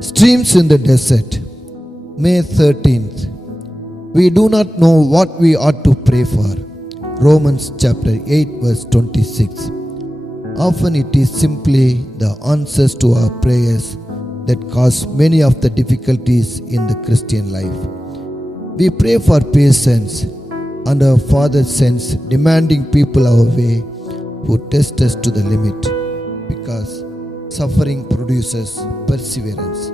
Streams in the desert. May 13th. We do not know what we ought to pray for. Romans chapter 8 verse 26. Often it is simply the answers to our prayers that cause many of the difficulties in the Christian life. We pray for patience, and our Father sends demanding people our way who test us to the limit, because suffering produces perseverance.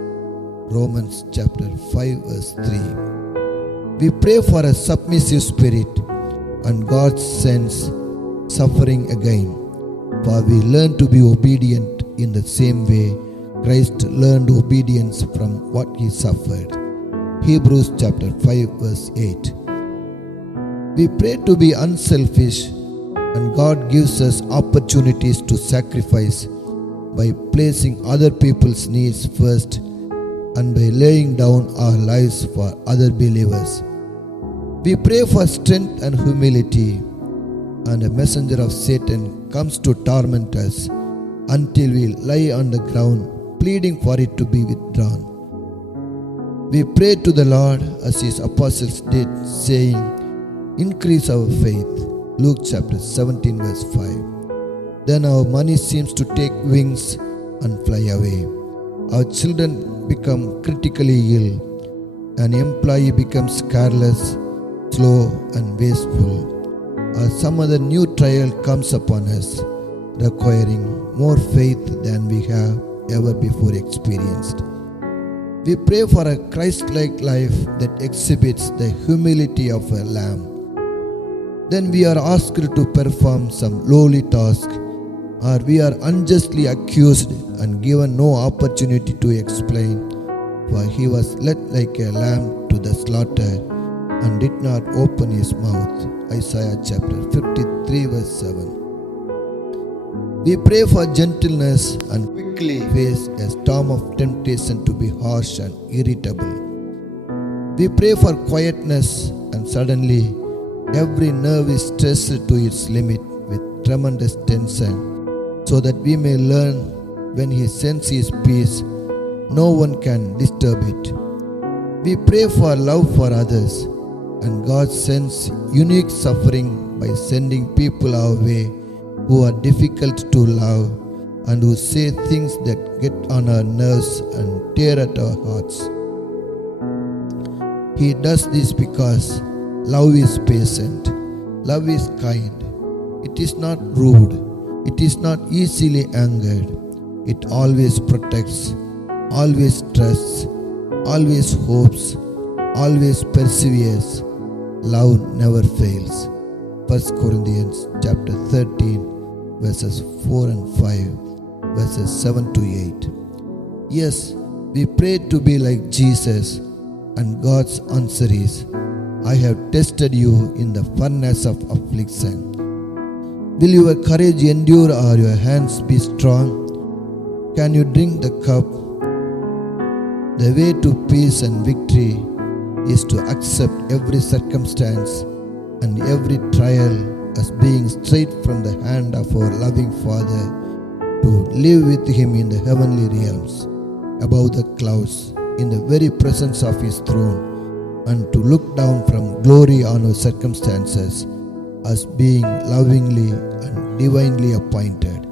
Romans chapter 5 verse 3. We pray for a submissive spirit, and God sends suffering again, for we learn to be obedient in the same way Christ learned obedience from what he suffered. Hebrews chapter 5 verse 8. We pray to be unselfish, and God gives us opportunities to sacrifice by placing other people's needs first and by laying down our lives for other believers. We pray for strength and humility, and a messenger of Satan comes to torment us until we lie on the ground pleading for it to be withdrawn. We pray to the Lord as his apostles did, saying, "Increase our faith." Luke chapter 17 verse 5. Then our money seems to take wings and fly away. Our children become critically ill. An employee becomes careless, slow and wasteful. Or some other new trial comes upon us, requiring more faith than we have ever before experienced. We pray for a Christ-like life that exhibits the humility of a lamb. Then we are asked to perform some lowly task, or we are unjustly accused and given no opportunity to explain, for he was led like a lamb to the slaughter and did not open his mouth. Isaiah chapter 53 verse 7. We pray for gentleness and quickly face a storm of temptation to be harsh and irritable. We pray for quietness, and suddenly every nerve is stressed to its limit with tremendous tension, so that we may learn when he sends his peace, no one can disturb it. We pray for love for others, and God sends unique suffering by sending people our way who are difficult to love and who say things that get on our nerves and tear at our hearts. He does this because love is patient, love is kind, it is not rude, it is not easily angered, it always protects, always trusts, always hopes, always perseveres. Love never fails. 1 Corinthians chapter 13 verses 4 and 5, verses 7 to 8. Yes, we pray to be like Jesus, and God's answer is, "I have tested you in the furnace of affliction. Will your courage endure, or your hands be strong? Can you drink the cup?" The way to peace and victory is to accept every circumstance and every trial as being straight from the hand of our loving Father, to live with him in the heavenly realms, above the clouds, in the very presence of his throne, and to look down from glory on our circumstances as being lovingly and divinely appointed.